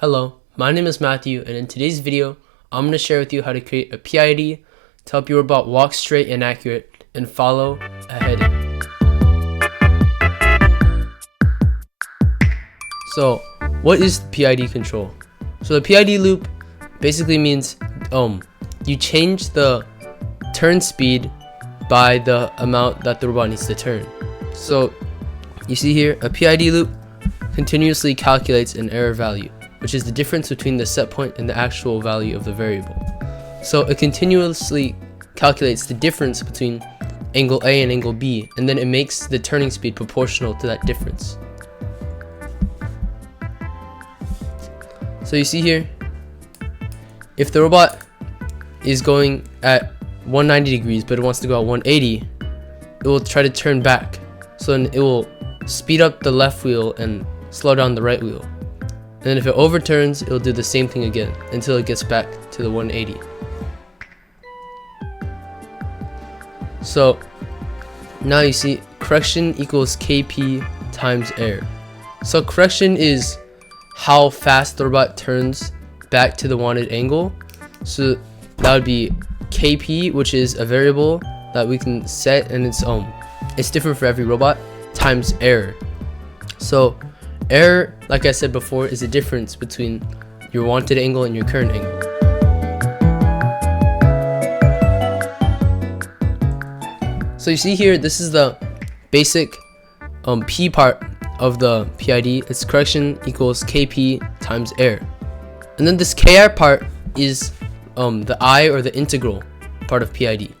Hello, my name is Matthew, and in today's video, I'm going to share with you how to create a PID to help your robot walk straight and accurate and follow a heading. So, what is the PID control? So the PID loop basically means you change the turn speed by the amount that the robot needs to turn. So you see here, a PID loop continuously calculates an error value, which is the difference between the set point and the actual value of the variable. So it continuously calculates the difference between angle A and angle B, and then it makes the turning speed proportional to that difference. So you see here, if the robot is going at 190 degrees but it wants to go at 180, it will try to turn back. So then it will speed up the left wheel and slow down the right wheel. And then if it overturns, it'll do the same thing again until it gets back to the 180. So now you see correction equals KP times error. So correction is how fast the robot turns back to the wanted angle. So that would be KP, which is a variable that we can set, and it's different for every robot, times error. So error, like I said before, is the difference between your wanted angle and your current angle. So you see here, this is the basic P part of the PID. It's correction equals KP times error. And then this KI part is the I, or the integral part of PID.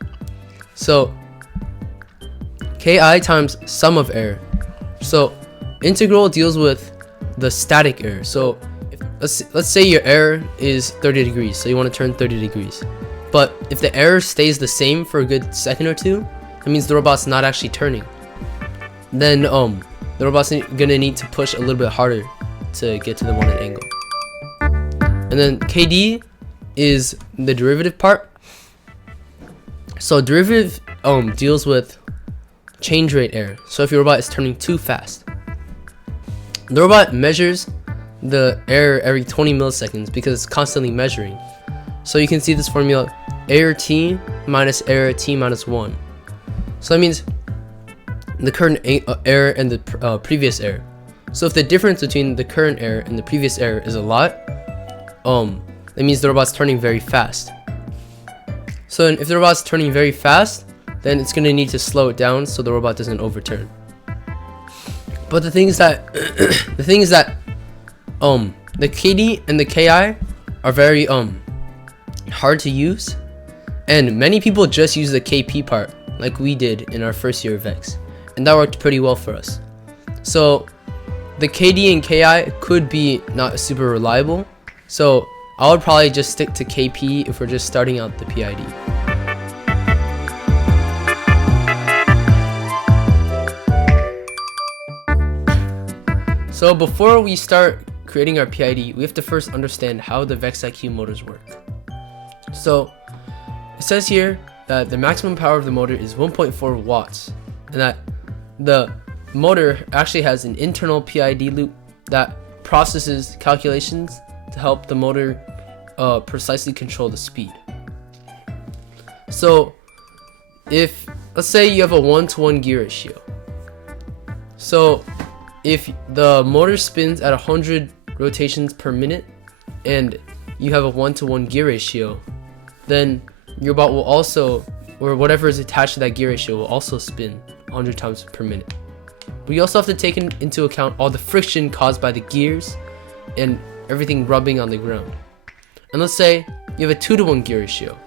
So KI times sum of error. So integral deals with the static error. So let's say your error is 30 degrees, so you want to turn 30 degrees. But if the error stays the same for a good second or two, that means the robot's not actually turning. Then the robot's gonna need to push a little bit harder to get to the wanted angle. And then KD is the derivative part. So derivative deals with change rate error. So if your robot is turning too fast, the robot measures the error every 20 milliseconds because it's constantly measuring. So you can see this formula, error t minus error t minus 1. So that means the current error and the previous error. So if the difference between the current error and the previous error is a lot, that means the robot's turning very fast. So if the robot's turning very fast, then it's going to need to slow it down so the robot doesn't overturn. But the thing is that the KD and the KI are very hard to use, and many people just use the KP part like we did in our first year of Vex, and that worked pretty well for us. So the KD and KI could be not super reliable, so I would probably just stick to KP if we're just starting out the PID. So before we start creating our PID, we have to first understand how the Vex IQ motors work. So it says here that the maximum power of the motor is 1.4 watts, and that the motor actually has an internal PID loop that processes calculations to help the motor precisely control the speed. So if, let's say you have a 1-to-1 gear ratio. So if the motor spins at 100 rotations per minute and you have a 1-to-1 gear ratio, then your bot will also, or whatever is attached to that gear ratio, will also spin 100 times per minute. But you also have to take into account all the friction caused by the gears and everything rubbing on the ground. And let's say you have a 2-to-1 gear ratio,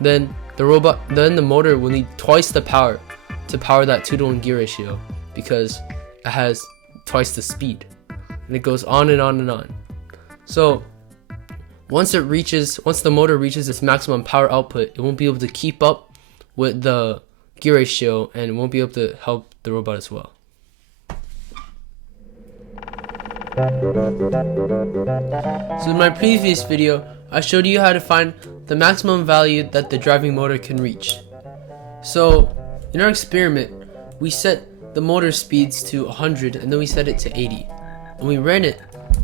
then the motor will need twice the power to power that 2-to-1 gear ratio because it has twice the speed, and it goes on and on and on. So once the motor reaches its maximum power output, it won't be able to keep up with the gear ratio and it won't be able to help the robot as well. So in my previous video, I showed you how to find the maximum value that the driving motor can reach. So in our experiment, we set the motor speeds to 100 and then we set it to 80, and we ran it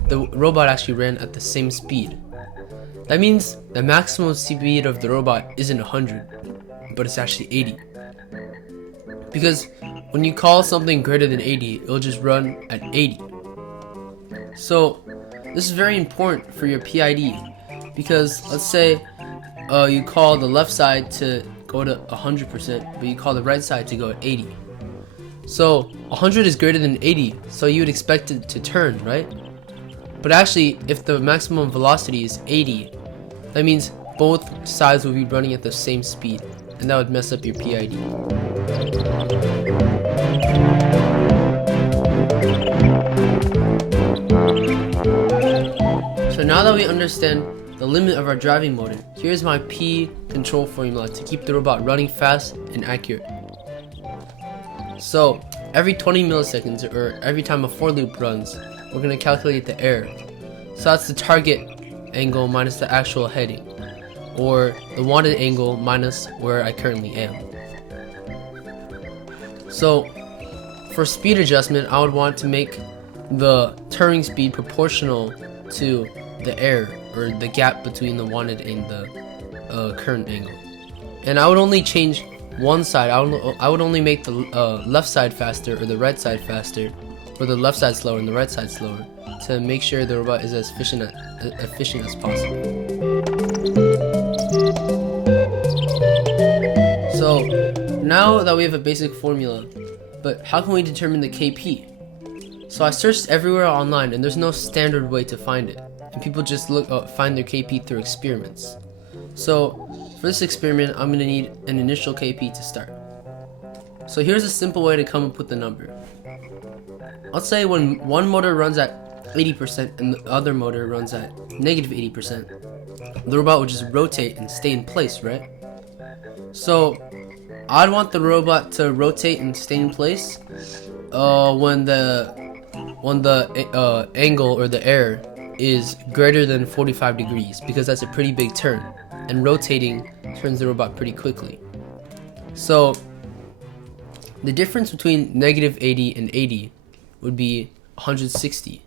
the robot actually ran at the same speed. That means the maximum speed of the robot isn't 100, but it's actually 80. Because when you call something greater than 80, it'll just run at 80. So this is very important for your PID, because let's say you call the left side to go to 100%, but you call the right side to go at 80. So 100 is greater than 80, so you would expect it to turn, right? But actually, if the maximum velocity is 80, that means both sides will be running at the same speed, and that would mess up your PID. So now that we understand the limit of our driving motor, here's my P control formula to keep the robot running fast and accurate. So every 20 milliseconds, or every time a for loop runs, we're going to calculate the error. So that's the target angle minus the actual heading, or the wanted angle minus where I currently am. So for speed adjustment, I would want to make the turning speed proportional to the error, or the gap between the wanted and the current angle. And I would only change one side. I would only make the left side faster, or the right side faster, or the left side slower and the right side slower, to make sure the robot is as efficient as possible. So now that we have a basic formula, but how can we determine the KP? So I searched everywhere online, and there's no standard way to find it, and people just find their KP through experiments. So for this experiment, I'm going to need an initial KP to start. So here's a simple way to come up with the number. Let's say when one motor runs at 80% and the other motor runs at negative 80%, the robot would just rotate and stay in place, right? So I'd want the robot to rotate and stay in place when the angle, or the error, is greater than 45 degrees, because that's a pretty big turn, and rotating turns the robot pretty quickly. So the difference between negative 80 and 80 would be 160,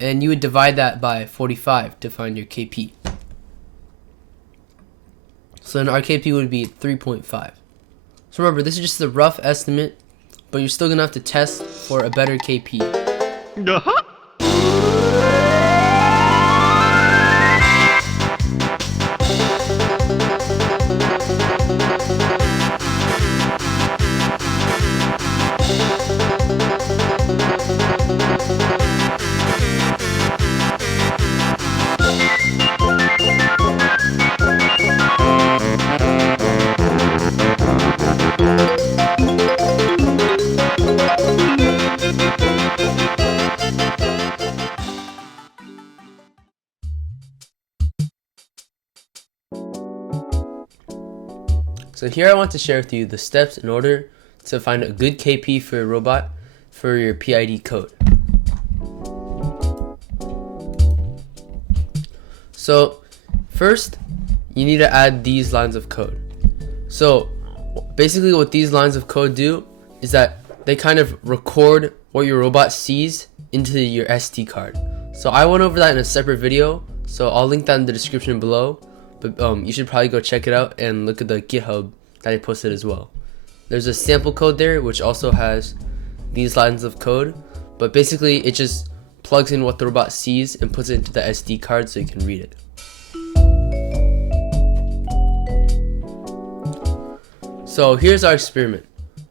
and you would divide that by 45 to find your KP. So then our KP would be 3.5. So remember, this is just a rough estimate, but you're still gonna have to test for a better KP. So here I want to share with you the steps in order to find a good KP for your robot for your PID code. So first, you need to add these lines of code. So basically what these lines of code do is that they kind of record what your robot sees into your SD card. So I went over that in a separate video, so I'll link that in the description below. But you should probably go check it out and look at the GitHub that I posted as well. There's a sample code there which also has these lines of code, but basically it just plugs in what the robot sees and puts it into the SD card so you can read it. So here's our experiment.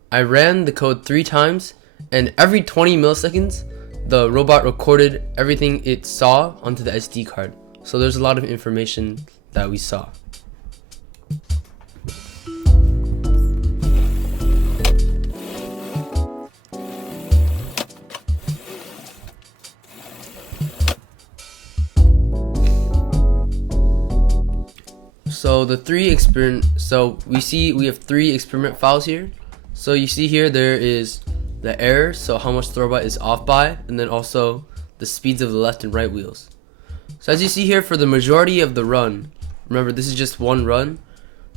I ran the code 3 times, and every 20 milliseconds the robot recorded everything it saw onto the SD card. So there's a lot of information that we saw. So we have 3 experiment files here. So you see here there is the error, so how much the robot is off by, and then also the speeds of the left and right wheels. So as you see here, for the majority of the run, remember this is just one run,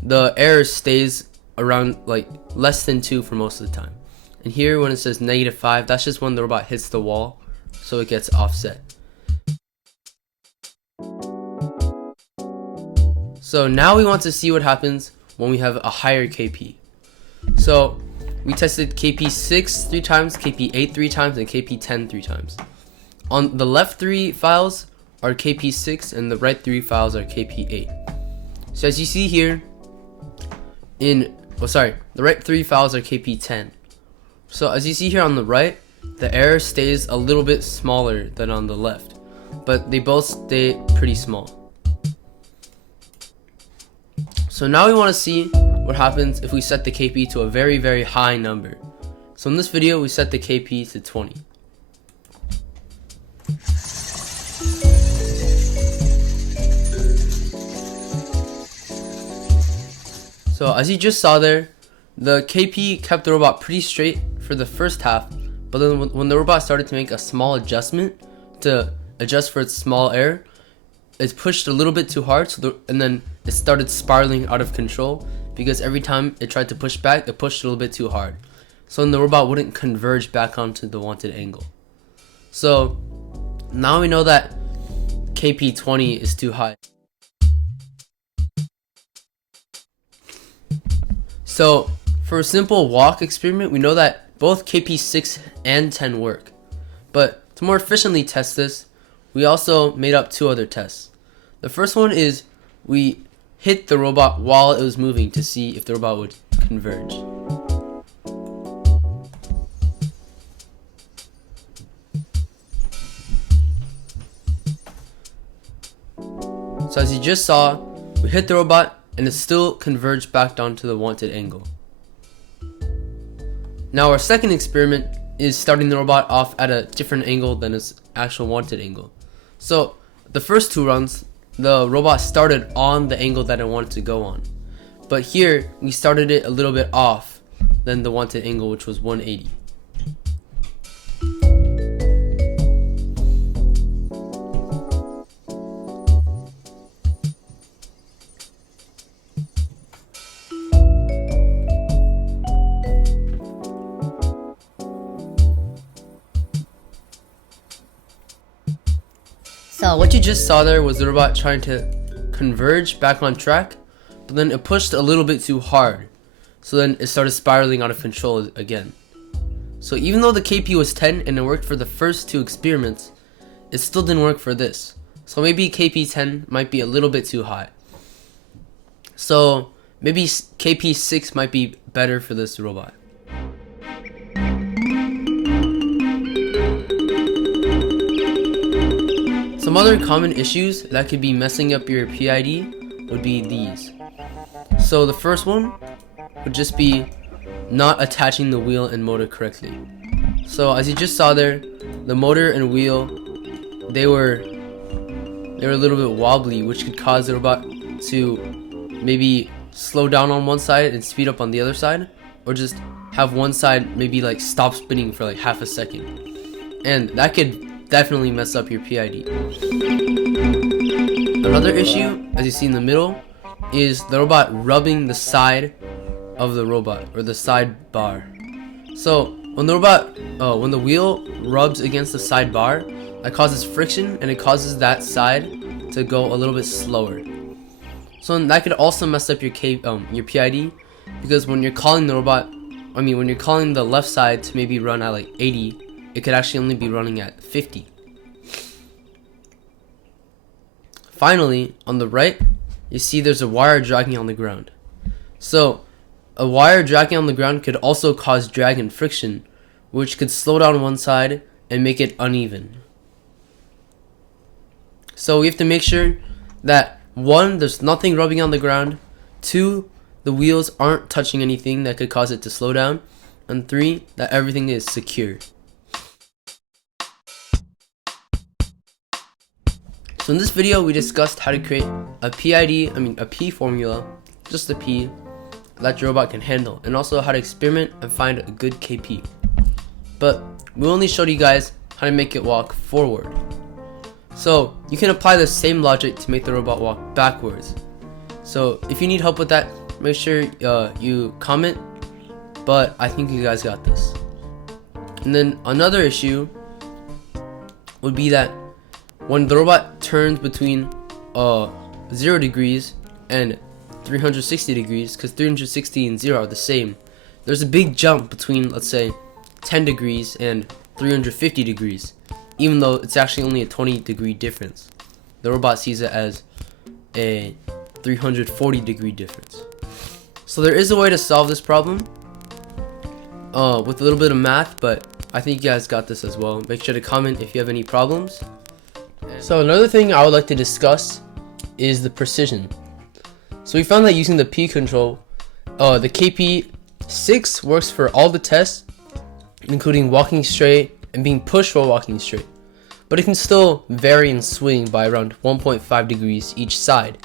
the error stays around like less than 2 for most of the time. And here when it says -5, that's just when the robot hits the wall, so it gets offset. So now we want to see what happens when we have a higher KP. So we tested KP6 3 times, KP8 3 times, and KP10 3 times. On the left 3 files are KP6 and the right 3 files are KP8. So as you see here, the right 3 files are KP10. So as you see here on the right, the error stays a little bit smaller than on the left, but they both stay pretty small. So now we want to see what happens if we set the KP to a very, very high number. So in this video, we set the KP to 20. So as you just saw there, the KP kept the robot pretty straight for the first half, but then when the robot started to make a small adjustment to adjust for its small error, it pushed a little bit too hard, and then it started spiraling out of control because every time it tried to push back, it pushed a little bit too hard. So then the robot wouldn't converge back onto the wanted angle. So now we know that KP 20 is too high. So for a simple walk experiment, we know that both KP 6 and 10 work. But to more efficiently test this, we also made up 2 other tests. The first one is we hit the robot while it was moving to see if the robot would converge. So as you just saw, we hit the robot and it still converged back down to the wanted angle. Now our second experiment is starting the robot off at a different angle than its actual wanted angle. So the first 2 runs, the robot started on the angle that it wanted to go on. But here, we started it a little bit off than the wanted angle, which was 180. So What you just saw there was the robot trying to converge back on track, but then it pushed a little bit too hard. So then it started spiraling out of control again. So even though the KP was 10 and it worked for the first 2 experiments, it still didn't work for this. So maybe KP 10 might be a little bit too high. So maybe KP 6 might be better for this robot. Some other common issues that could be messing up your PID would be these. So the first one would just be not attaching the wheel and motor correctly. So as you just saw there, the motor and wheel, they were a little bit wobbly, which could cause the robot to maybe slow down on one side and speed up on the other side, or just have one side maybe like stop spinning for like half a second. And that could definitely mess up your PID. Another issue, as you see in the middle, is the robot rubbing the side of the robot, or the side bar. So when the wheel rubs against the side bar, that causes friction and it causes that side to go a little bit slower. So that could also mess up your PID, because when you're calling the robot, when you're calling the left side to maybe run at like 80, it could actually only be running at 50. Finally, on the right, you see there's a wire dragging on the ground. So a wire dragging on the ground could also cause drag and friction, which could slow down one side and make it uneven. So we have to make sure that 1, there's nothing rubbing on the ground, 2, the wheels aren't touching anything that could cause it to slow down, and 3, that everything is secure. So in this video, we discussed how to create a a P formula, just a P, that your robot can handle, and also how to experiment and find a good KP. But we only showed you guys how to make it walk forward. So you can apply the same logic to make the robot walk backwards. So if you need help with that, make sure you comment, but I think you guys got this. And then another issue would be that when the robot turns between 0 degrees and 360 degrees, because 360 and 0 are the same, there's a big jump between, let's say, 10 degrees and 350 degrees, even though it's actually only a 20-degree difference. The robot sees it as a 340-degree difference. So there is a way to solve this problem with a little bit of math, but I think you guys got this as well. Make sure to comment if you have any problems. So another thing I would like to discuss is the precision. So we found that using the P control, the KP6 works for all the tests, including walking straight and being pushed while walking straight. But it can still vary and swing by around 1.5 degrees each side.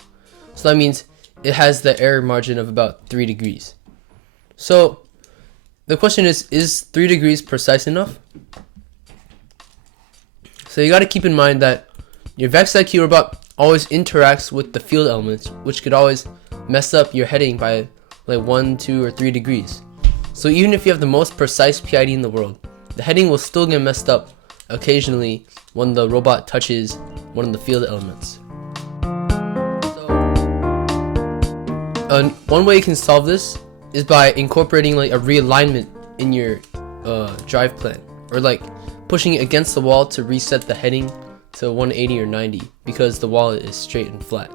So that means it has the error margin of about 3 degrees. So the question is 3 degrees precise enough? So you got to keep in mind that your VexIQ robot always interacts with the field elements, which could always mess up your heading by like 1, 2, or 3 degrees. So even if you have the most precise PID in the world, the heading will still get messed up occasionally when the robot touches one of the field elements. So, one way you can solve this is by incorporating like a realignment in your drive plan, or like pushing it against the wall to reset the heading to 180 or 90 because the wall is straight and flat.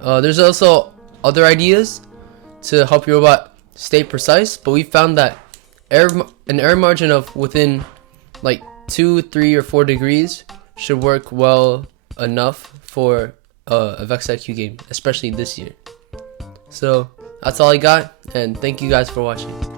There's also other ideas to help your robot stay precise, but we found that an error margin of within like 2, 3, or 4 degrees should work well enough for a VexIQ game, especially this year. So that's all I got, and thank you guys for watching.